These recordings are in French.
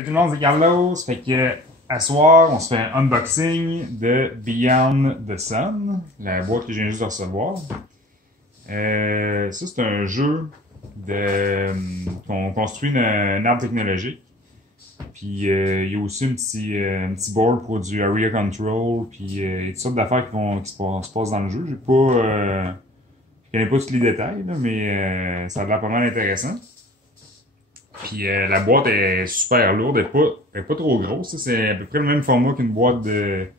Salut tout le monde, c'est Carlos. Fait que, à soir, on se fait un unboxing de Beyond the Sun, la boîte que je viens juste de recevoir. Ça, c'est un jeu qu'on construit un arbre technologique. Puis, il y a aussi un petit board pour du area control, puis il y a toutes sortes d'affaires qui se passent dans le jeu. Je connais pas tous les détails, là, mais ça a l'air pas mal intéressant. Puis la boîte est super lourde, elle est pas trop grosse. C'est à peu près le même format qu'une boîte de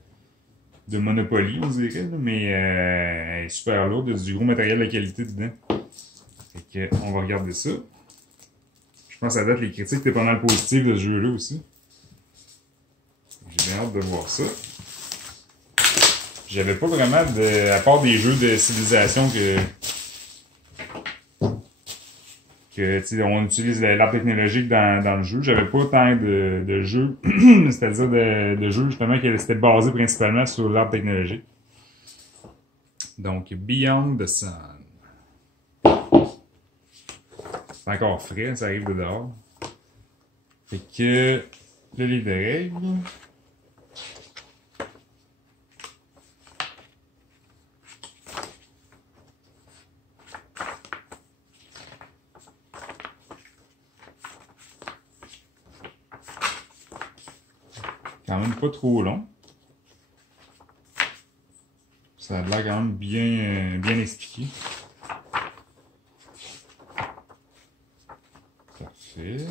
Monopoly, on dirait, là, mais elle est super lourde, il y a du gros matériel de qualité dedans. Fait que, on va regarder ça. Je pense à date, les critiques étaient pas mal positives de ce jeu-là aussi. J'ai bien hâte de voir ça. J'avais pas vraiment à part des jeux de civilisation on utilise l'arbre technologique dans le jeu. J'avais pas tant de jeux, c'est-à-dire de jeux justement qui étaient basés principalement sur l'arbre technologique. Donc, Beyond the Sun. C'est encore frais, ça arrive de dehors. Fait que, le livre de règles. Quand même pas trop long. Ça a l'air quand même bien expliqué. Parfait.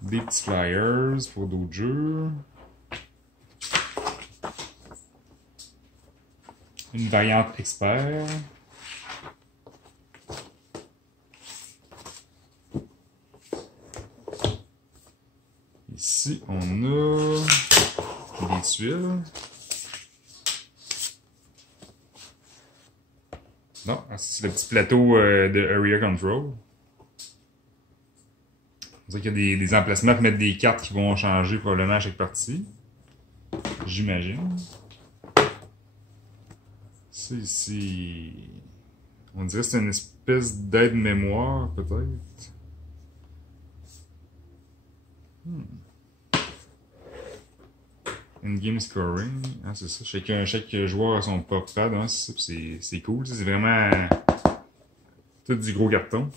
Des petits flyers pour d'autres jeux. Une variante expert. Ici, on a des tuiles. Non, c'est le petit plateau de Area Control. On dirait qu'il y a des emplacements pour mettre des cartes qui vont changer probablement à chaque partie. J'imagine. Ça ici, on dirait que c'est une espèce d'aide-mémoire, peut-être. In-game scoring, ah, c'est ça. Chaque joueur a son propre pad, hein, c'est cool. C'est vraiment tout du gros carton.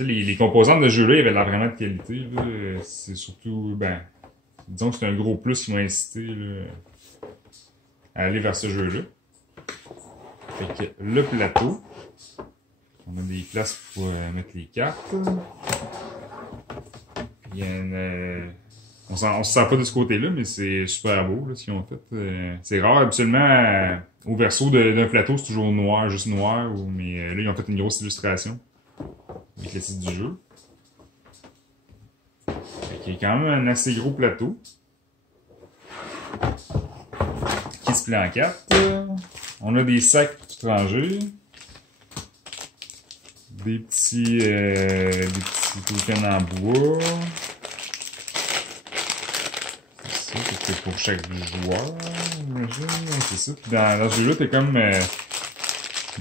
Les composantes de jeu-là, ils avaient l'air vraiment de qualité. C'est surtout, disons que c'est un gros plus qui m'a incité là, à aller vers ce jeu-là. Fait que le plateau, on a des places pour mettre les cartes. Il y a on se sent pas de ce côté-là, mais c'est super beau là, ce qu'ils ont fait. C'est rare, habituellement, au verso d'un plateau, c'est toujours noir, juste noir, mais là, ils ont fait une grosse illustration avec le titre du jeu. Il y a quand même un assez gros plateau qui se plie en quatre. On a des sacs pour tout ranger. Des petits tokens en bois. C'est pour chaque joueur, j'imagine. C'est ça. Puis dans ce jeu-là, t'as comme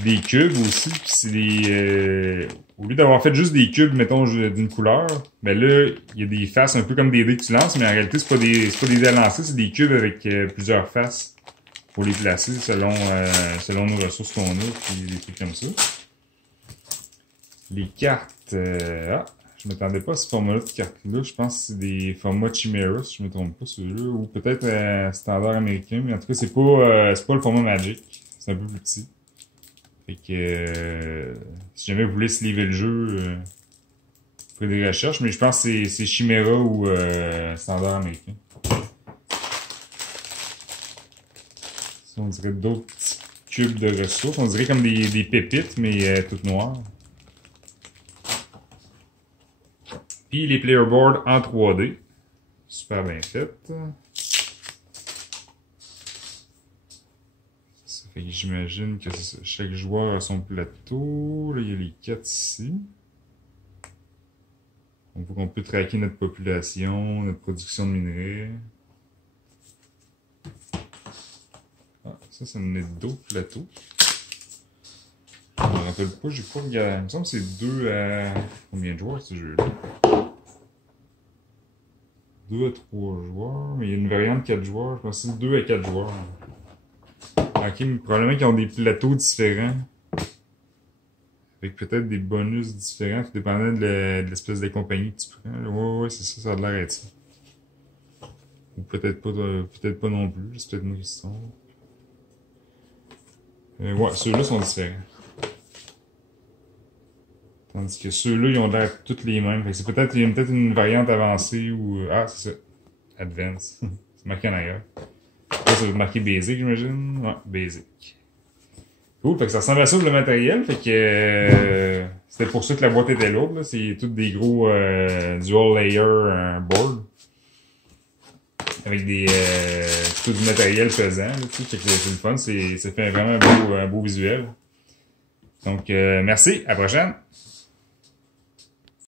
des cubes aussi. Puis c'est des. Au lieu d'avoir fait juste des cubes, mettons, d'une couleur, ben là, il y a des faces un peu comme des dés que tu lances, mais en réalité, c'est pas des dés à lancer, c'est des cubes avec plusieurs faces pour les placer selon nos ressources qu'on a, puis des trucs comme ça. Les cartes. Je m'attendais pas à ce format-là de cartes-là. Je pense que c'est des formats Chimera, si je me trompe pas, celui-là. Ou peut-être standard américain, mais en tout cas, c'est pas le format Magic. C'est un peu plus petit. Fait que si jamais vous voulez sliver le jeu, vous ferez des recherches, mais je pense que c'est Chimera ou standard américain. Ça, on dirait d'autres petits cubes de ressources. On dirait comme des pépites, mais toutes noires. Puis les player boards en 3D. Super bien fait. Ça fait que j'imagine que chaque joueur a son plateau. Là, il y a les 4 ici. On voit qu'on peut traquer notre population, notre production de minerais. Ça me met d'autres plateaux. On va rappelle pas, j'ai pas regardé. Il me semble que c'est 2 à... Combien de joueurs ce jeu-là? 2 à 3 joueurs, mais il y a une variante 4 joueurs. Je pense que c'est 2 à 4 joueurs. Ok, probablement qu'ils ont des plateaux différents. Avec peut-être des bonus différents, dépendant de l'espèce de compagnie que tu prends. Ouais, c'est ça, ça a l'air d'être ça. Ou peut-être pas non plus, c'est peut-être moi qui se trompe. Ouais, ceux-là sont différents. Tandis que ceux-là, ils ont l'air tous les mêmes. Fait que c'est peut-être, il y a peut-être une variante avancée ou... Ah, c'est ça. Advance. C'est marqué en arrière. Là, ça va être marqué Basic, j'imagine. Ouais, Basic. Cool, fait que ça ressemble à ça le matériel. Fait que c'était pour ça que la boîte était lourde. C'est tout des gros dual layer board. Avec des tout du matériel pesant. C'est le fun. Ça fait vraiment un beau visuel. Donc merci, à la prochaine!